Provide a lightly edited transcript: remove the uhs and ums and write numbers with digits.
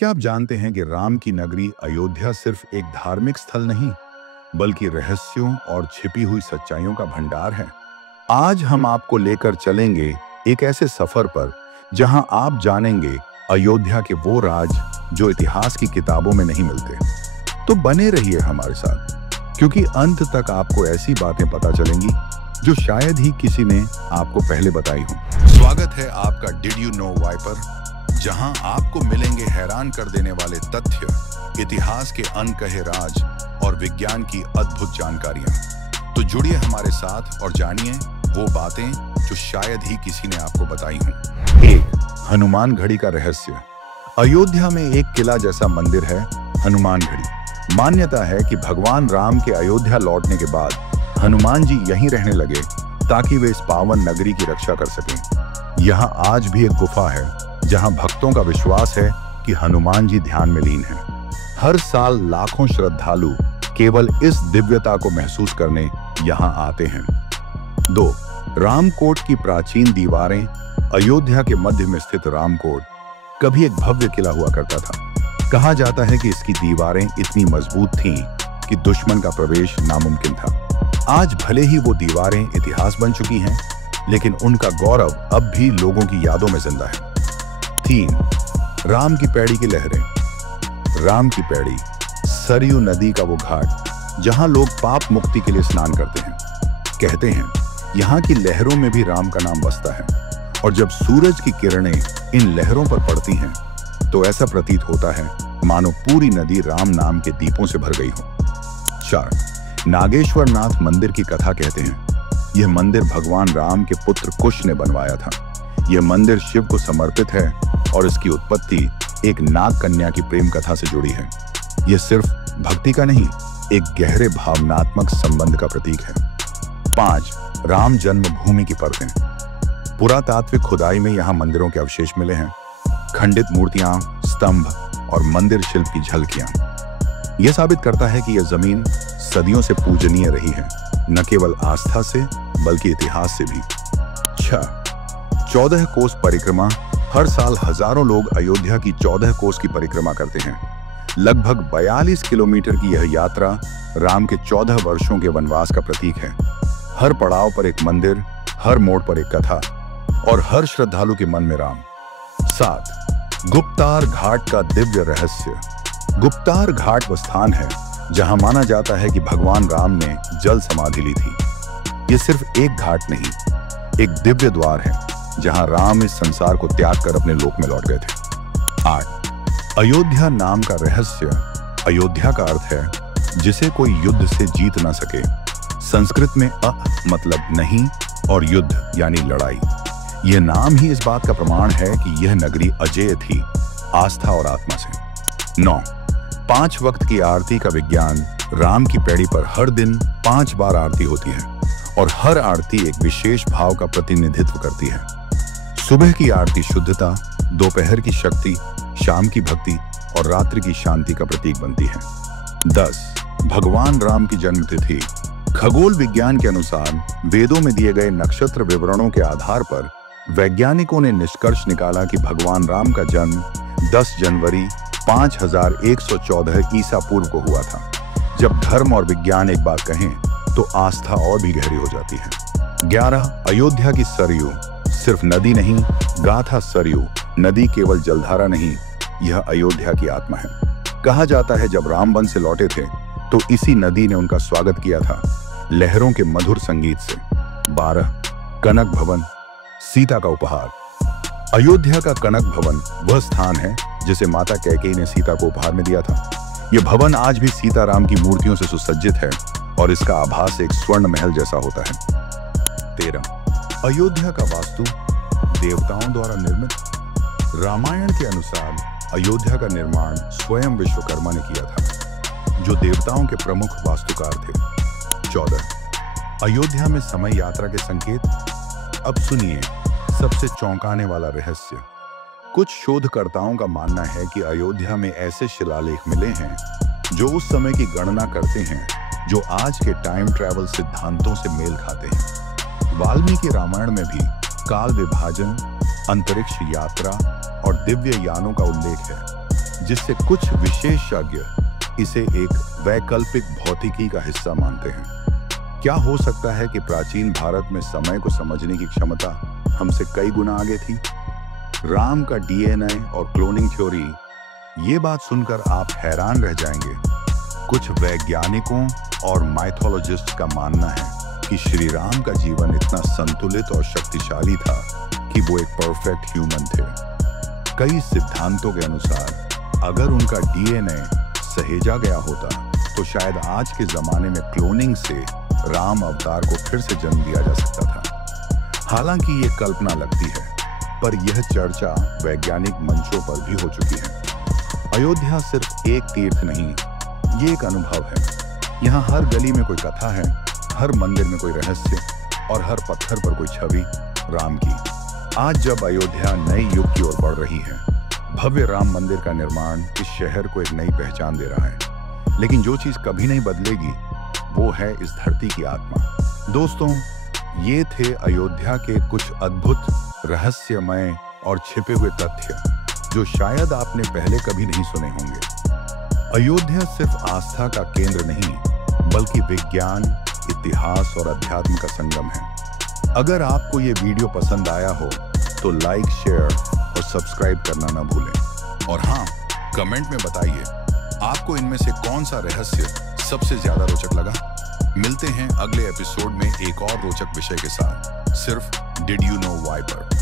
क्या आप जानते हैं कि राम की नगरी अयोध्या सिर्फ एक धार्मिक स्थल नहीं, बल्कि रहस्यों और छिपी हुई सच्चाइयों का भंडार है। आज हम आपको लेकर चलेंगे एक ऐसे सफर पर जहां आप जानेंगे अयोध्या के वो राज जो इतिहास की किताबों में नहीं मिलते। तो बने रहिए हमारे साथ, क्योंकि अंत तक आपको ऐसी बातें पता चलेंगी जो शायद ही किसी ने आपको पहले बताई हो। स्वागत है आपका डिड यू नो वाई पर, जहां आपको मिलेंगे हैरान कर देने वाले तथ्य, इतिहास के अनकहे राज और विज्ञान की अद्भुत जानकारियां। तो जुड़िए हमारे साथ और जानिए वो बातें जो शायद ही किसी ने आपको बताई हों। 1. हनुमान घड़ी का रहस्य। अयोध्या में एक किला जैसा मंदिर है, हनुमान घड़ी। मान्यता है कि भगवान राम के अयोध्या लौटने के बाद हनुमान जी यहीं रहने लगे ताकि वे इस पावन नगरी की रक्षा कर सकें। यहाँ आज भी एक गुफा है जहाँ भक्तों का विश्वास है कि हनुमान जी ध्यान में लीन हैं। हर साल लाखों श्रद्धालु केवल इस दिव्यता को महसूस करने यहाँ आते हैं। 2. रामकोट की प्राचीन दीवारें। अयोध्या के मध्य में स्थित रामकोट कभी एक भव्य किला हुआ करता था। कहा जाता है कि इसकी दीवारें इतनी मजबूत थीं कि दुश्मन का प्रवेश नामुमकिन था। आज भले ही वो दीवारें इतिहास बन चुकी हैं, लेकिन उनका गौरव अब भी लोगों की यादों में जिंदा है। 3. राम की पैड़ी की लहरें। राम की पैड़ी सरयू नदी का वो घाट जहां लोग पाप मुक्ति के लिए स्नान करते हैं। कहते हैं यहाँ की लहरों में भी राम का नाम बसता है, और जब सूरज की किरणें इन लहरों पर पड़ती हैं तो ऐसा प्रतीत होता है मानो पूरी नदी राम नाम के दीपों से भर गई हो। 4. नागेश्वर नाथ मंदिर की कथा। कहते हैं यह मंदिर भगवान राम के पुत्र कुश ने बनवाया था। यह मंदिर शिव को समर्पित है और इसकी उत्पत्ति एक नाग कन्या की प्रेम कथा से जुड़ी है। यह सिर्फ भक्ति का नहीं, एक गहरे भावनात्मक संबंध का प्रतीक है। 5. राम जन्मभूमि की परतें। पुरातात्विक खुदाई में यहाँ मंदिरों के अवशेष मिले हैं। खंडित मूर्तियां, स्तंभ और मंदिर शिल्प की झलकियां। यह साबित करता है कि यह जमीन सदियों से पूजनीय रही है, न केवल आस्था से बल्कि इतिहास से भी। 6. 14 कोस परिक्रमा। हर साल हजारों लोग अयोध्या की 14 कोस की परिक्रमा करते हैं। लगभग 42 किलोमीटर की यह यात्रा राम के 14 वर्षों के वनवास का प्रतीक है। हर पड़ाव पर एक मंदिर, हर मोड़ पर एक कथा, और हर श्रद्धालु के मन में राम। 7. गुप्तार घाट का दिव्य रहस्य। गुप्तार घाट वो स्थान है जहां माना जाता है कि भगवान राम ने जल समाधि ली थी। यह सिर्फ एक घाट नहीं, एक दिव्य द्वार है जहां राम इस संसार को त्याग कर अपने लोक में लौट गए थे। 8. अयोध्या नाम का रहस्य। अयोध्या का अर्थ है जिसे कोई युद्ध से जीत ना सके। संस्कृत में अ मतलब नहीं और युद्ध यानी लड़ाई। यह नाम ही इस बात का प्रमाण है कि यह नगरी अजेय थी, आस्था और आत्मा से। 9. 5 वक्त की आरती का विज्ञान। राम की पैड़ी पर हर दिन 5 बार आरती होती है, और हर आरती एक विशेष भाव का प्रतिनिधित्व करती है। सुबह की आरती शुद्धता, दोपहर की शक्ति, शाम की भक्ति और रात्रि की शांति का प्रतीक बनती है। 10. भगवान राम की जन्मतिथि। खगोल विज्ञान के अनुसार वेदों में दिए गए नक्षत्र विवरणों के आधार पर वैज्ञानिकों ने निष्कर्ष निकाला कि भगवान राम का जन्म 10 जनवरी 5114 ईसा पूर्व को हुआ था। जब धर्म और विज्ञान एक बात कहें तो आस्था और भी गहरी हो जाती है। 11. अयोध्या की सरयू। सिर्फ नदी नहीं, गाथा सरयू नदी केवल जलधारा नहीं, यह अयोध्या की आत्मा है। कहा जाता है जब राम वन से लौटे थे तो इसी नदी ने उनका स्वागत किया था, लहरों के मधुर संगीत से। 12. कनक भवन। सीता का उपहार। अयोध्या का कनक भवन वह स्थान है जिसे माता कैकेयी ने सीता को उपहार में दिया था। यह भवन आज भी सीताराम की मूर्तियों से सुसज्जित है और इसका आभास एक स्वर्ण महल जैसा होता है। 13. अयोध्या का वास्तु। देवताओं द्वारा निर्मित। रामायण के अनुसार अयोध्या का निर्माण स्वयं विश्वकर्मा ने किया था, जो देवताओं के प्रमुख वास्तुकार थे। 14. अयोध्या में समय यात्रा के संकेत। अब सुनिए सबसे चौंकाने वाला रहस्य। कुछ शोधकर्ताओं का मानना है कि अयोध्या में ऐसे शिलालेख मिले हैं जो उस समय की गणना करते हैं जो आज के टाइम ट्रैवल सिद्धांतों से मेल खाते हैं। वाल्मीकि रामायण में भी काल विभाजन, अंतरिक्ष यात्रा और दिव्य यानों का उल्लेख है, जिससे कुछ विशेषज्ञ इसे एक वैकल्पिक भौतिकी का हिस्सा मानते हैं। क्या हो सकता है कि प्राचीन भारत में समय को समझने की क्षमता हमसे कई गुना आगे थी? राम का डीएनए और क्लोनिंग थ्योरी, ये बात सुनकर आप हैरान रह जाएंगे। कुछ वैज्ञानिकों और माइथोलॉजिस्ट का मानना है कि श्री राम का जीवन इतना संतुलित और शक्तिशाली था कि वो एक परफेक्ट ह्यूमन थे। कई सिद्धांतों के अनुसार अगर उनका डीएनए सहेजा गया होता तो शायद आज के जमाने में क्लोनिंग से राम अवतार को फिर से जन्म दिया जा सकता था। हालांकि ये कल्पना लगती है, पर यह चर्चा वैज्ञानिक मंचों पर भी हो चुकी है। अयोध्या सिर्फ एक तीर्थ नहीं, ये एक अनुभव है। यहाँ हर गली में कोई कथा है, हर मंदिर में कोई रहस्य और हर पत्थर पर कोई छवि राम की। आज जब अयोध्या नए युग की ओर बढ़ रही है, भव्य राम मंदिर का निर्माण इस शहर को एक नई पहचान दे रहा है। लेकिन जो चीज कभी नहीं बदलेगी वो है इस धरती की आत्मा। दोस्तों, ये थे अयोध्या के कुछ अद्भुत, रहस्यमय और छिपे हुए तथ्य जो शायद आपने पहले कभी नहीं सुने होंगे। अयोध्या सिर्फ आस्था का केंद्र नहीं, बल्कि विज्ञान, इतिहास और अध्यात्म का संगम है। अगर आपको ये वीडियो पसंद आया हो तो लाइक, शेयर और सब्सक्राइब करना ना भूलें। और हाँ, कमेंट में बताइए आपको इनमें से कौन सा रहस्य सबसे ज्यादा रोचक लगा। मिलते हैं अगले एपिसोड में एक और रोचक विषय के साथ, सिर्फ डिड यू नो व्हाई पर।